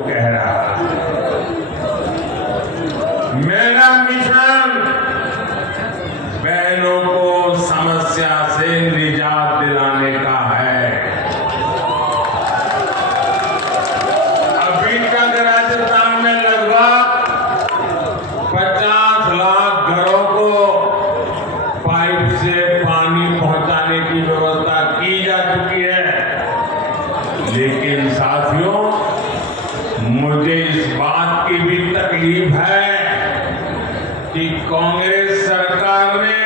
कह रहा मेरा मिशन बहनों को समस्या से निजात दिलाने का है। अभी तक राजस्थान में लगभग 50 लाख घरों को पाइप से पानी पहुंचाने की व्यवस्था की जा चुकी है। लेकिन साथियों, मुझे इस बात की भी तकलीफ है कि कांग्रेस सरकार ने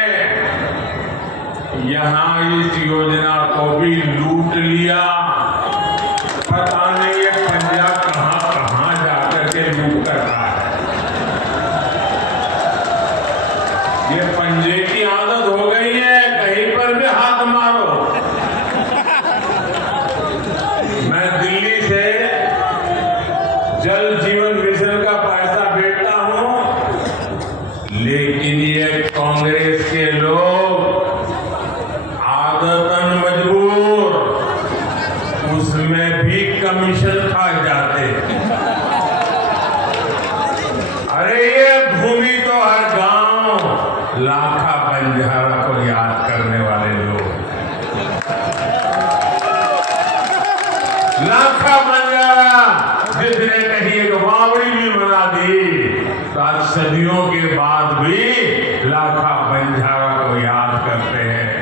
यहां इस योजना को भी लूट लिया। पता नहीं ये पंजा कहां जाकर के लूट करता है। ये पंजे की आदत हो गई है, कहीं पर भी हाथ मारो। मैं दिल्ली से जल जीवन मिशन का पैसा भेजता हूं, लेकिन ये कांग्रेस के लोग आदतन मजबूर उसमें भी कमीशन खा जाते। अरे ये भूमि तो हर गांव लाखा बंजारा को याद करने वाले लोग। लाखा बंजारा जिसने कहीं एक बावड़ी भी बना दी, तो आज सदियों के बाद भी लाखा बंजारा को याद करते हैं।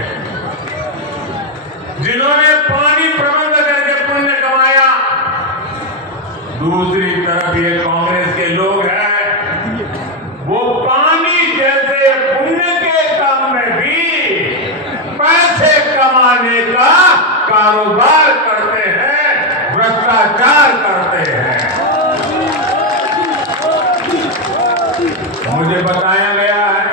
जिन्होंने पानी प्रबंध करके पुण्य कमाया। दूसरी तरफ ये कांग्रेस के लोग हैं, वो पानी जैसे पुण्य के काम में भी पैसे कमाने का कारोबार करते हैं, भ्रष्टाचार करते हैं। मुझे बताया गया है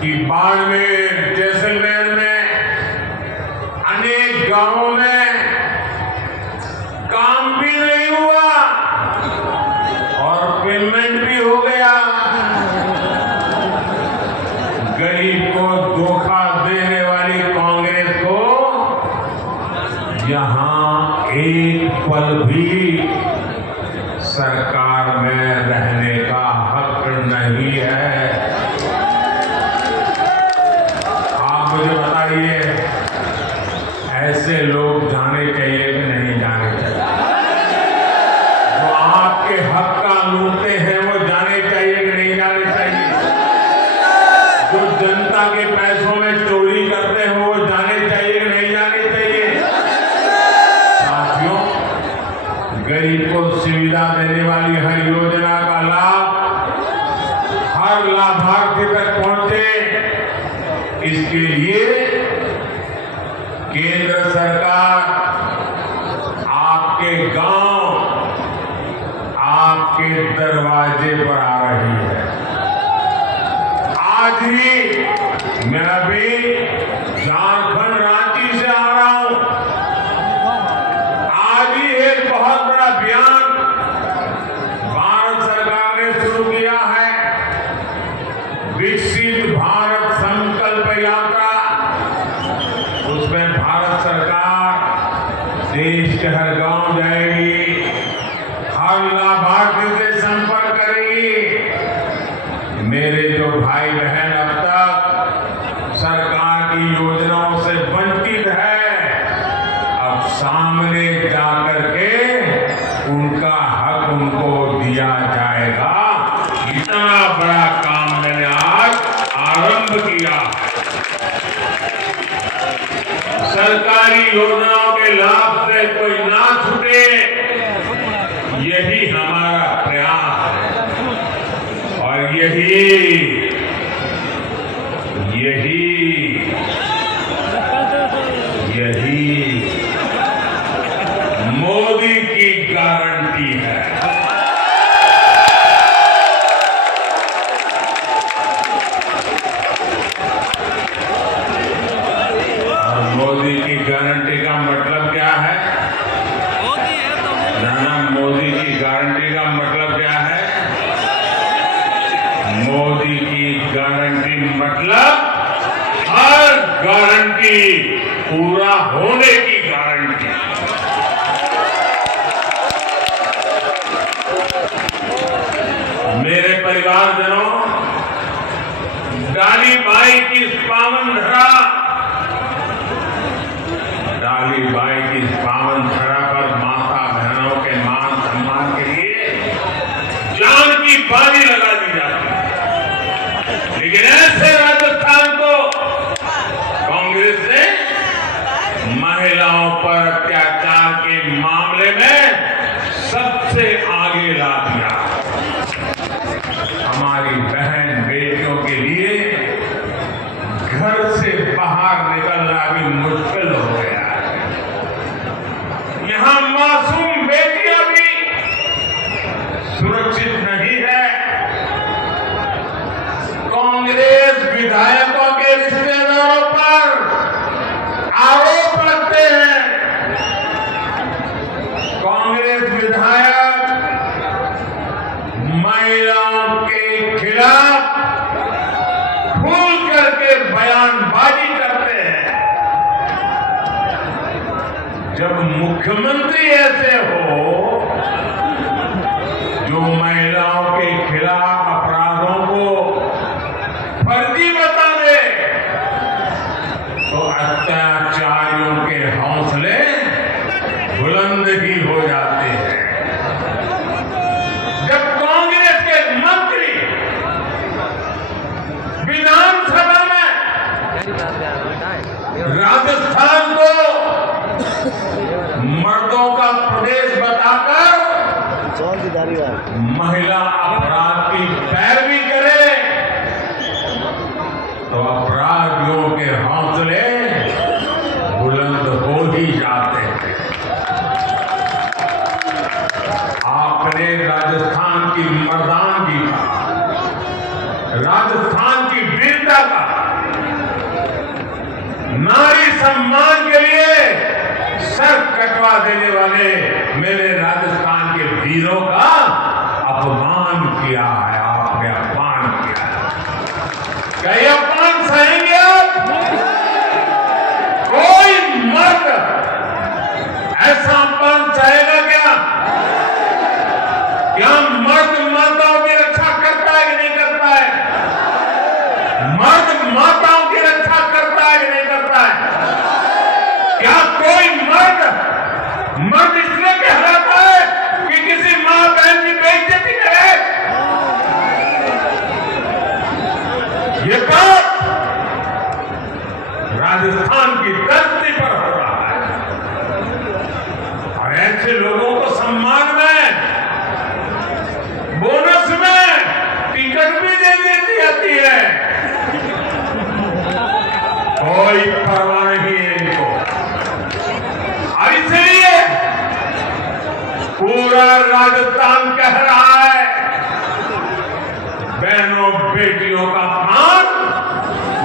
कि बाड़मेर, जैसलमेर में अनेक गांवों में काम भी नहीं हुआ और पेमेंट भी हो गया। गरीब को धोखा देने वाली कांग्रेस को यहां एक पल भी सरकार में रहने का हक नहीं है। आप मुझे बताइए, ऐसे लोग जाने चाहिए कि नहीं जाने चाहिए? जो आपके हक का लूटते हैं वो जाने चाहिए कि नहीं जाने चाहिए? जो जनता के पैसों में चोरी करते हैं वो जाने चाहिए कि नहीं जाने चाहिए? साथियों, गरीब को सुविधा देने वाली हर योजना का लाभ हर लाभार्थी तक पहुंचे, इसके लिए केंद्र सरकार आपके गांव, आपके दरवाजे पर आ रही है। आज ही मैं अभी झारखंड रांची से आ रहा हूं। आज ही एक बहुत बड़ा अभियान भारत सरकार ने शुरू किया है, विकसित भारत संकल्प यात्रा। उसमें भारत सरकार देश के हर गांव जाएगी, हर लाभार्थी से संपर्क करेगी। मेरे जो भाई बहन अब तक सरकार की योजनाओं से वंचित है, अब सामने जाकर के उनका हक उनको दिया जाएगा। इतना बड़ा काम मैंने आज आरंभ किया। सरकारी योजनाओं के लाभ से कोई ना छूटे, यही हमारा प्रयास है। और यही मोदी की गारंटी है। मोदी की गारंटी का मतलब क्या है? मोदी की गारंटी का मतलब क्या है? मोदी की गारंटी मतलब हर गारंटी पूरा होने की गारंटी। परिवारजनों, डाली बाई की इस पावन धरा, डाली बाई की इस पावन धरा पर माता बहनों के मान सम्मान के लिए जान की बाजी लगा दी जाती है। लेकिन ऐसे राजस्थान को कांग्रेस ने महिलाओं पर अत्याचार के मामले में सबसे आगे ला दिया। हमारी बहन बेटियों के लिए घर से बाहर निकलना भी मुश्किल हो गया है। यहां मासूम बेटियां भी सुरक्षित नहीं है। कांग्रेस विधायकों के रिश्तेदारों पर आरोप लगते हैं। कांग्रेस विधायक महिलाओं के खिलाफ खुल करके बयानबाजी करते हैं। जब मुख्यमंत्री ऐसे हो जो महिलाओं के खिलाफ अपराधों को फर्जी बता दे, तो अत्याचारियों के हौसले बुलंद ही हो जाते हैं। जब कांग्रेस के मंत्री विधानसभा में राजस्थान को मर्दों का प्रदेश बताकर महिला अपराध की पैरवी करे, तो अपराधियों के हौसले बुलंद हो ही जाते हैं। आपने राजस्थान की मर्दानगी का, राजस्थान की वीरता का, नारी सम्मान के लिए सर कटवा देने वाले मेरे राजस्थान के वीरों का अपमान किया है। आपने अपमान किया है। क्या ये अपमान सहेंगे आप? कोई मर्द ऐसा अपमान सहेगा क्या? क्या मर्द माताओं की रक्षा करता है कि नहीं करता है? मर्द माताओं की रक्षा करता है कि नहीं करता है? क्या कोई मर्द इसलिए कहलाता है कि किसी मां बहन की बेइज्जती करे? ये बात राजस्थान की धरती पर हो रहा है। और ऐसे लोगों को सम्मान में, बोनस में टिकट भी दे दी जाती है। कोई परवाह नहीं है इनको। और इसलिए पूरा राजस्थान कह रहा है, बहनों बेटियों का अपमान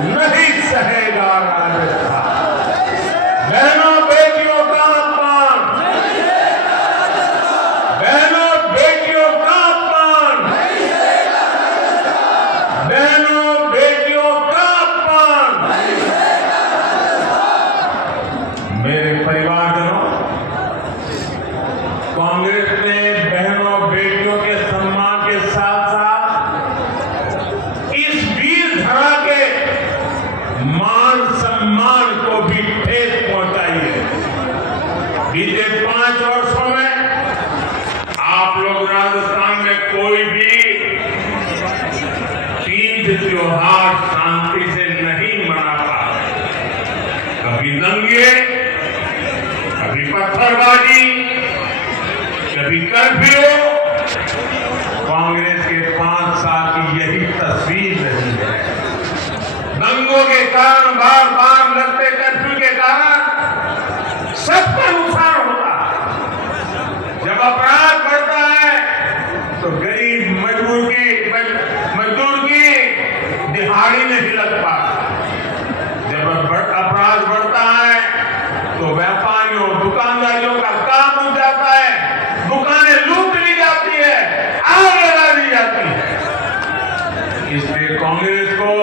नहीं सहेगा राजस्थान। बहनों बेटियों का अपमान, बहनों बेटियों का अपमान, बहनों बेटियों का अपमान। मेरे परिवारजनों, कांग्रेस ने बहनों बेटियों के सम्मान के साथ साथ इस वीर धरा के मान सम्मान को भी ठेस पहुंचाई है। बीते 5 वर्षों में आप लोग राजस्थान में कोई भी तीज त्योहार शांति से नहीं मना पाए। कभी दंगे, कभी पत्थरबाजी, कभी कर्फ्यू। कांग्रेस के 5 साल की यही तस्वीर रही है। दंगों के कारण, बार बार लगते कर्फ्यू के कारण सबका नुकसान होता है। जब अपराध बढ़ता है तो गरीब मजदूर की दिहाड़ी नहीं लग पाती। जब अपराध बढ़ता है तो व्यापारियों, दुकानदारियों का काम रुक जाता है, दुकानें लूट ली जाती है, आग लगा दी जाती है। इसलिए कांग्रेस को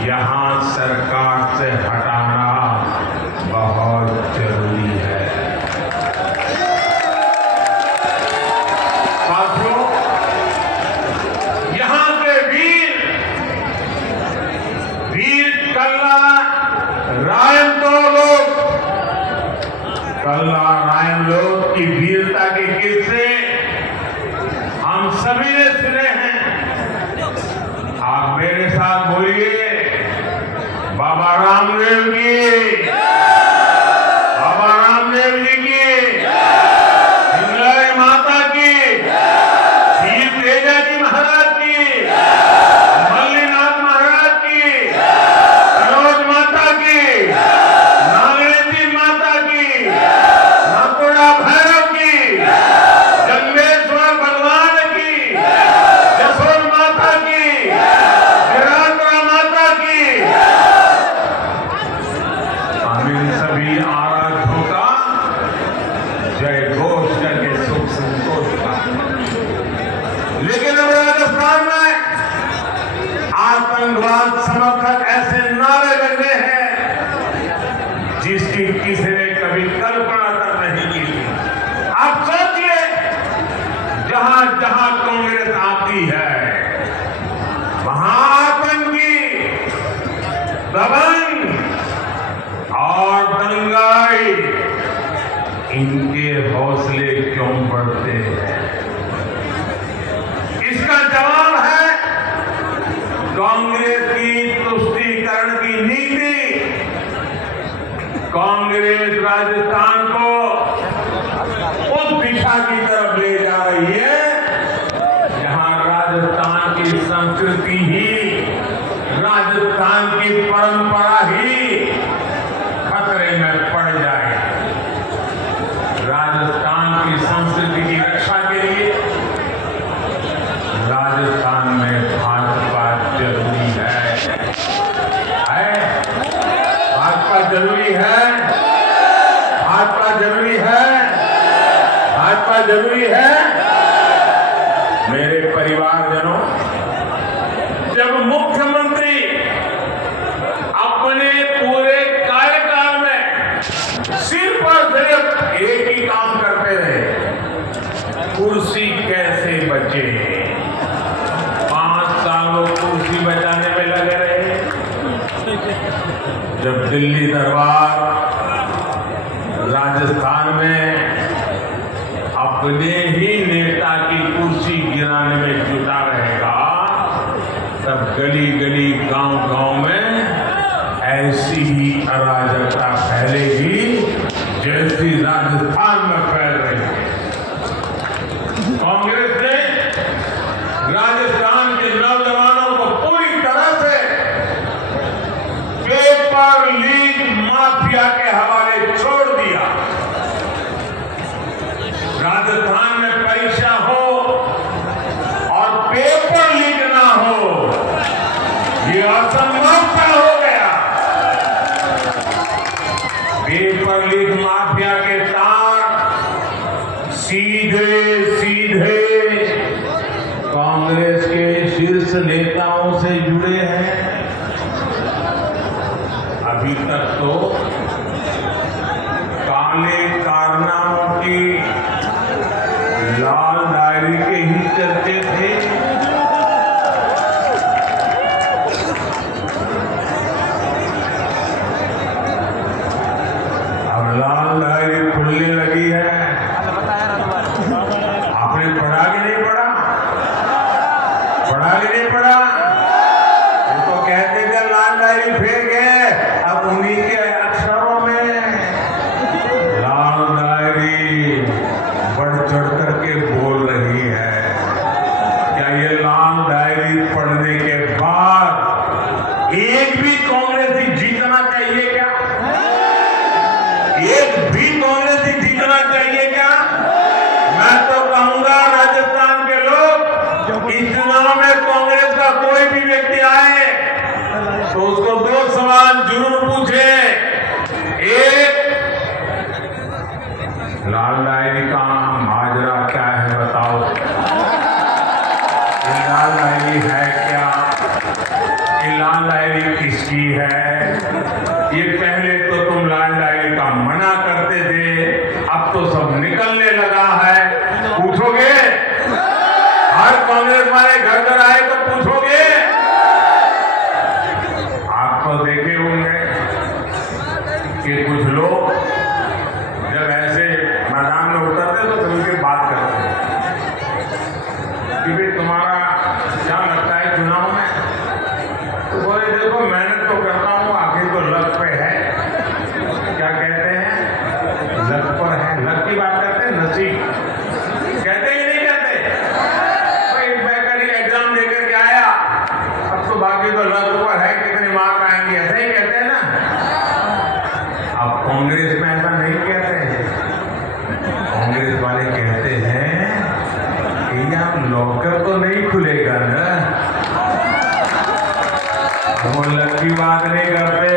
यहां आतंकवाद समर्थक ऐसे नारे लगे हैं जिसकी किसी ने कभी कल्पना तक नहीं की थी। आप सोचिए, जहां जहां कांग्रेस आती है वहां आतंकी, दबंग और दंगाई, इनके हौसले क्यों बढ़ते हैं? इसका जवाब है कांग्रेस की तुष्टीकरण की नीति। कांग्रेस राजस्थान को उस दिशा की तरफ ले जा रही है जहां राजस्थान की संस्कृति ही, राजस्थान की परंपरा ही खतरे में पड़ जाए। राजस्थान की संस्कृति की रक्षा के लिए राजस्थान में भाजपा जरूरी है। भाजपा जरूरी है, भाजपा जरूरी है, भाजपा जरूरी है। मेरे परिवारजनों, जब मुख्यमंत्री अपने पूरे कार्यकाल में सिर्फ और सिर्फ एक ही काम करते रहे, कुर्सी कैसे बचे। 5 सालों कुर्सी बचाने में लगे रहे। जब दिल्ली दरबार राजस्थान में अपने ही नेता की कुर्सी गिराने में जुटा रहेगा, तब गली गली, गांव गांव में ऐसी ही अराजकता फैलेगी जैसी राजस्थान में फैल रही है। कांग्रेस ने राजस्थान के नौजवानों को पूरी तरह से पेपर लीक माफिया के हवाले छोड़ दिया। राजस्थान में परीक्षा हो और पेपर लीक ना हो, ये असंभव हो गया। पेपर लीक माफिया के तार सीधे सीधे कांग्रेस के शीर्ष नेताओं से जुड़े हैं। अभी तक तो काले कारनामों की लाल डायरी के ही चर्चे थे। अब लाल डायरी खुलने लगी है। आपने पढ़ा कि नहीं पढ़ा? पढ़ा कि नहीं पढ़ा? ये तो कहते थे लाल डायरी फेंक है, अब उन्हीं के अक्षरों में लाल डायरी बढ़ चढ़ करके बोल रही है। क्या ये लाल डायरी पढ़ने के बाद एक भी कांग्रेसी जीतना चाहिए क्या? एक भी कांग्रेसी जीतना चाहिए क्या? मैं तो कहूंगा राजस्थान के लोग, इस चुनाव में कांग्रेस का कोई भी व्यक्ति आए तो उसको 2 सवाल जरूर पूछे। एक, लाल डायरी का माजरा क्या है बताओ। ये लाल डायरी है क्या? ये लाल डायरी किसकी है? ये पहले तो तुम लाल डायरी का मना करते थे, अब तो सब निकलने लगा है। पूछोगे? हर कांग्रेस वाले घर घर आए तो पूछोगे? आप तो देखे होंगे कि कुछ लोग जब ऐसे मैदान में उतरते तो फिर उनकी बात करते कि भाई तुम्हारा क्या लगता है चुनाव में? तो बोले देखो मेहनत तो करता हूँ, आखिर तो लक पे है। क्या कहते हैं? लक पर है। लक की बात करते हैं, नसीब कहते ही नहीं कहते। मैं कल एग्जाम देकर के आया, अब तो बाकी तो लक पर है, कितने मार्क आएंगे, ऐसा ही कहते हैं ना। अब कांग्रेस में ऐसा नहीं कहते हैं। कांग्रेस वाले कहते हैं कि यार लॉकर तो नहीं खुलेगा ना। वो लक की बात नहीं करते,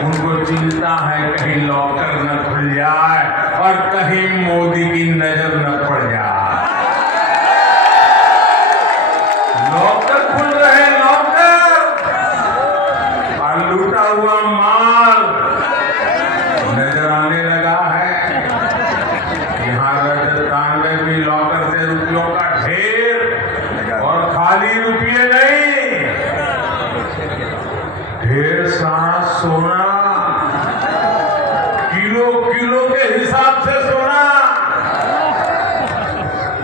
उनको चिंता है कहीं लॉकर न खुल जाए और कहीं मोदी की नजर न पड़ जाए। लॉकर खुल रहे, लॉकर यहाँ राजस्थान में भी लॉकर से रुपयों का ढेर और खाली रुपये नहीं, ढेर सारा सोना, किलो किलो के हिसाब से सोना।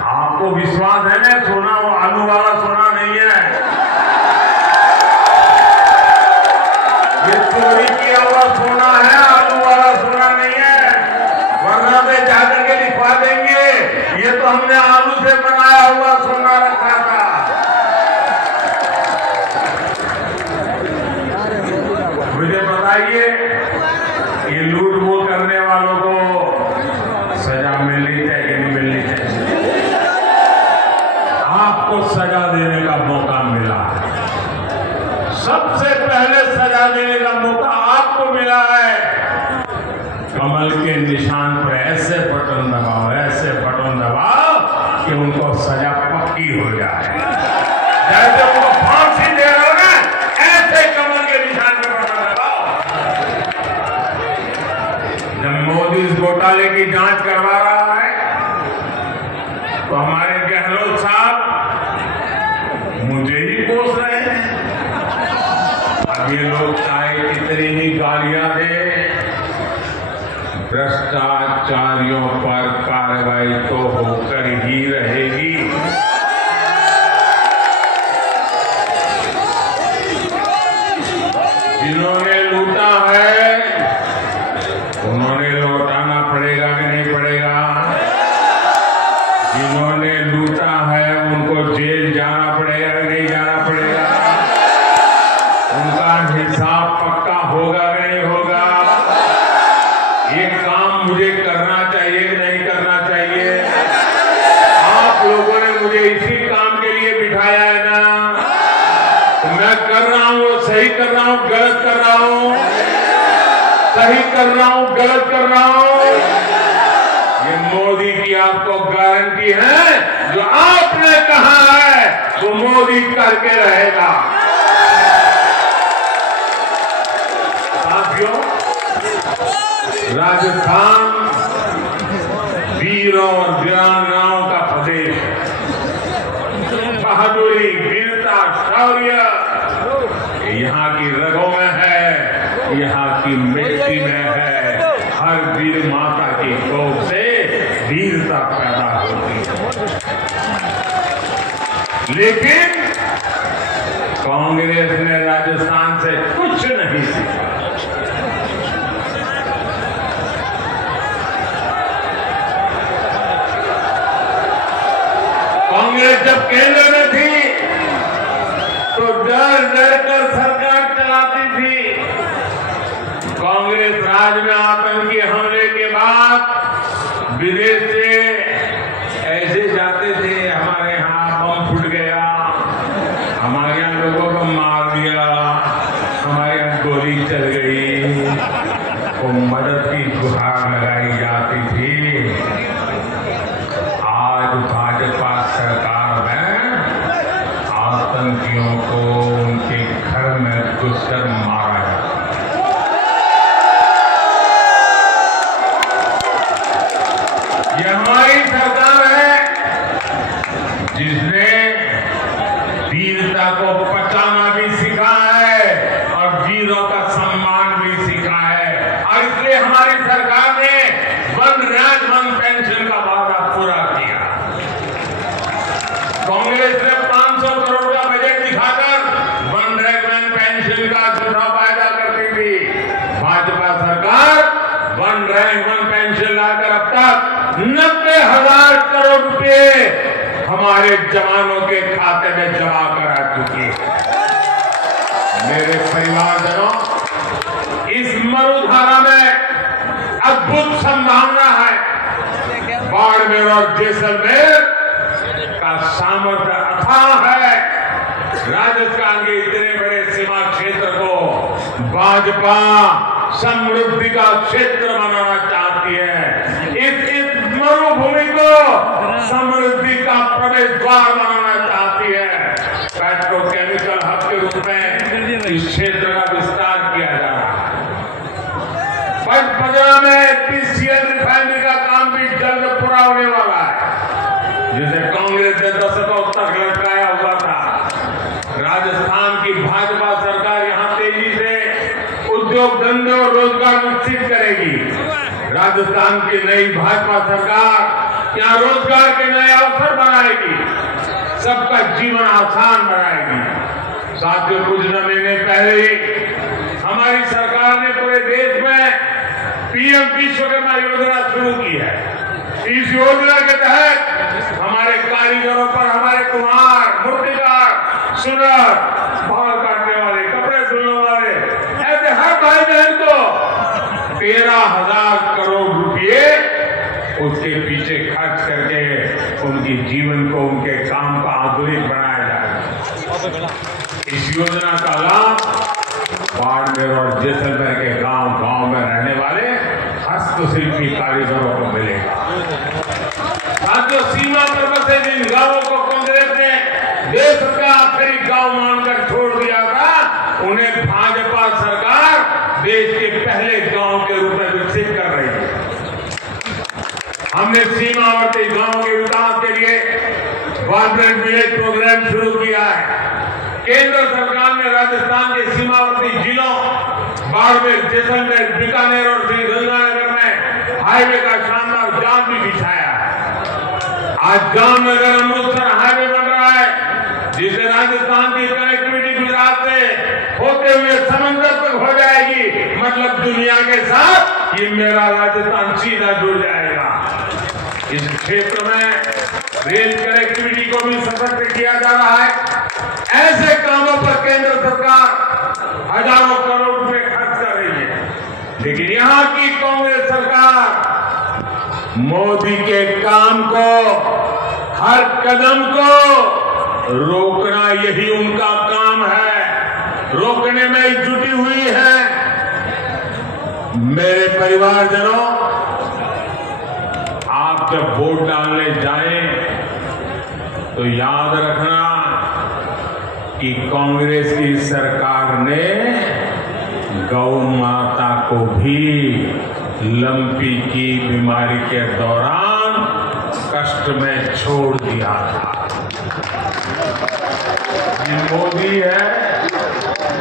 आपको विश्वास है ना, सोना वो आलू वाला सोना नहीं है, ये चोरी किया हुआ सोना है, आलू वाला सोना नहीं है। वरना में जाकर के लिखवा देंगे ये तो हमने आलू से बनाया हुआ सोना रखा था। मुझे बताइए, ये लूट मोल करने वालों को सजा मिलनी चाहिए नहीं मिलनी चाहिए? आपको सजा देने का मौका मिला है, सबसे पहले सजा देने का मौका आपको मिला है। कमल के निशान पर ऐसे बटन दबाओ, ऐसे बटन दबाओ कि उनको सजा पक्की हो जाए। जैसे उनको फांसी दे रहे हो ना, ऐसे कमल के निशान पर बटन दबाओ। जब मोदी इस घोटाले की जांच करवा रहा है तो हमारे गहलोत साहब मुझे ही कोस रहे हैं। अब ये लोग चाहे कितनी ही गालियां दे, भ्रष्टाचारियों पर कार्रवाई तो होकर ही रहेगी। जिन्होंने लूटा है उन्होंने लौटाना पड़ेगा कि नहीं पड़ेगा? जिन्होंने लूटा है उनको जेल जाना पड़ेगा कि नहीं जाना पड़ेगा? उनका हिसाब पक्का होगा कि नहीं होगा? ये काम मुझे करना चाहिए कि नहीं करना चाहिए? आप लोगों ने मुझे इसी काम के लिए बिठाया है ना, तो मैं कर रहा हूं, वो सही कर रहा हूं, गलत कर रहा हूं, सही कर रहा हूं, गलत कर रहा हूं। ये मोदी की आपको गारंटी है, जो आपने कहा है वो मोदी करके रहेगा। साथियों, राजस्थान वीरों और वीरांगनाओं का प्रदेश है। बहादुरी, वीरता, शौर्य यहाँ की रगों में है, यहाँ की मिट्टी में है। हर वीर माता की कोख से वीरता पैदा होती है। लेकिन कांग्रेस ने राजस्थान से कुछ नहीं सीखा। कांग्रेस जब केंद्र में थी तो डर डर कर सरकार चलाती थी। कांग्रेस राज में आतंकी हमले के बाद विदेश से ऐसे जाते थे, हमारे यहाँ बम फूट गया, हमारे यहाँ लोगों को मार दिया, हमारे यहाँ गोली चल गई, वो मदद की गुहार लगाई जाती थी। आज भाजपा सरकार में आतंकियों को उनके घर में घुसकर मारा जाता है। ये हमारी सरकार है जिसने वीरता को पचाना भी सीखा है और वीरों का सम्मान भी सीखा है। और इसलिए हमारी सरकार ने वन रैंक वन पेंशन का वादा पूरा किया। कांग्रेस ने 500 करोड़ का बजट दिखाकर वन रैंक वन पेंशन का झूठा वायदा करती थी। भाजपा सरकार वन रैंक वन पेंशन लाकर अब तक 90,000 करोड़ रुपए हमारे जवानों के खाते में जमा करा चुकी है। मेरे परिवारजनों, इस मरुधारा में अद्भुत संभावना है। बाड़मेर और जैसलमेर का सामर्थ्य अथाह है। राजस्थान के इतने बड़े सीमा क्षेत्र को भाजपा समृद्धि का क्षेत्र बनाना चाहती है। इस मरुभूमि को समृद्धि का प्रवेश द्वार बनाना चाहती है। पेट्रोकेमिकल हब के रूप में इस क्षेत्र का विस्तार किया जा रहा है। पचपदरा में पीसीएल रिफाइनरी का काम भी जल्द पूरा होने होने वाला है, जिसे कांग्रेस ने दशकों तक लटकाया हुआ था। राजस्थान की भाजपा सरकार यहां तेजी से उद्योग धंधे और रोजगार विकसित करेगी। राजस्थान की नई भाजपा सरकार यहां रोजगार के नए अवसर बनाएगी, सबका जीवन आसान बनाएगी। साथियों, कुछ महीने पहले ही हमारी सरकार ने पूरे देश में पीएम विश्वकर्मा योजना शुरू की है। इस योजना के तहत हमारे कारीगरों पर, हमारे कुम्हार, मूर्तिकार, सुनार, बाल काटने वाले, कपड़े धुलने वाले, ऐसे हर भाई बहन को 13,000 करोड़ रुपए उसके पीछे खर्च करके उनकी जीवन को, उनके काम का आधुनिक बनाया जाएगा। इस योजना का लाभ बाड़मेर और जैसलमेर के गांव-गांव में रहने वाले हस्तशिल्पी कारीगरों को मिलेगा। साथियों, सीमा पर बसे जिन गांवों को कांग्रेस ने देश का आखिरी गांव मानकर छोड़ दिया था, उन्हें भाजपा सरकार देश के पहले गांव के रूप में विकसित कर रही है। हमने सीमावर्ती गांव के विकास के लिए वाइब्रेंट विलेज प्रोग्राम शुरू किया है। केंद्र सरकार ने राजस्थान के सीमावर्ती जिलों बाड़मेर, जैसलमेर, बीकानेर और श्रीगंगानगर में हाईवे का शानदार जाल भी बिछाया है। आज जामनगर अमृतसर हाईवे बन रहा है, जिससे राजस्थान की कनेक्टिविटी गुजरात से होते हुए समंदर तक हो जाएगी। मतलब दुनिया के साथ ये मेरा राजस्थान सीधा जुड़ जाएगा। इस क्षेत्र में रेल कनेक्टिविटी को भी सशक्त किया जा रहा है। ऐसे कामों पर केंद्र सरकार हजारों करोड़ रुपए खर्च कर रही है, लेकिन यहाँ की कांग्रेस सरकार मोदी के काम को, हर कदम को रोकना, यही उनका काम है, रोकने में जुटी हुई है। मेरे परिवारजनों, आप जब वोट डालने जाएं तो याद रखना कि कांग्रेस की सरकार ने गौ माता को भी लंपी की बीमारी के दौरान कष्ट में छोड़ दिया था। ये मोदी है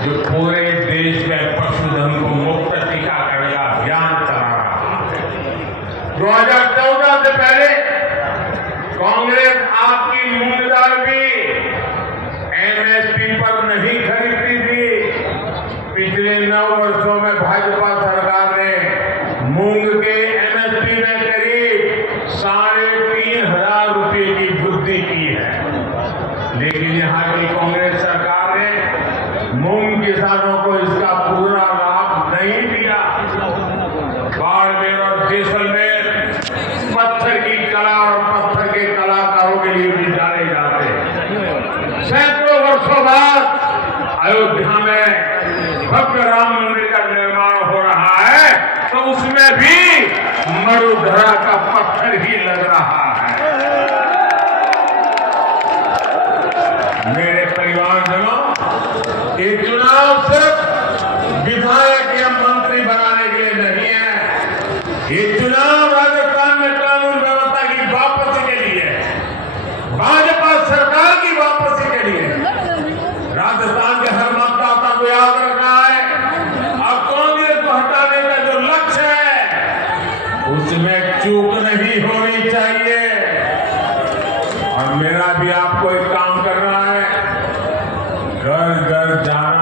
जो पूरे देश में पशुधन को मुक्त टीकाकरण का अभियान चला रहा है। 2014 से पहले कांग्रेस आपकी मूंग दाल भी एमएसपी पर नहीं खरीदती थी। पिछले 9 वर्षों में भाजपा सरकार ने मूंग के एमएसपी में करीब 3,500 रुपए की वृद्धि की है, लेकिन यहाँ की कांग्रेस सरकार ने मूंग किसानों को इसका पूरा लाभ नहीं दिया। बाड़मेर और जैसलमेर पत्थर की कला और पत्थर के कलाकारों के लिए भी जाने जाते हैं। सैकड़ों वर्षों बाद अयोध्या में भव्य राम मंदिर का निर्माण हो रहा है, तो उसमें भी मरुधरा का पत्थर ही लग रहा है। मेरे परिवारजनों, ये चुनाव सिर्फ विधायक या मंत्री बनाने के लिए नहीं है। ये चुनाव राजस्थान में कानून व्यवस्था की वापसी के लिए है, भाजपा सरकार की वापसी के लिए। राजस्थान के हर मतदाता को याद रखना है, अब कांग्रेस को हटाने का जो लक्ष्य है उसमें चूक नहीं होनी चाहिए। और मेरा भी आपको एक काम करना है, घर घर जाना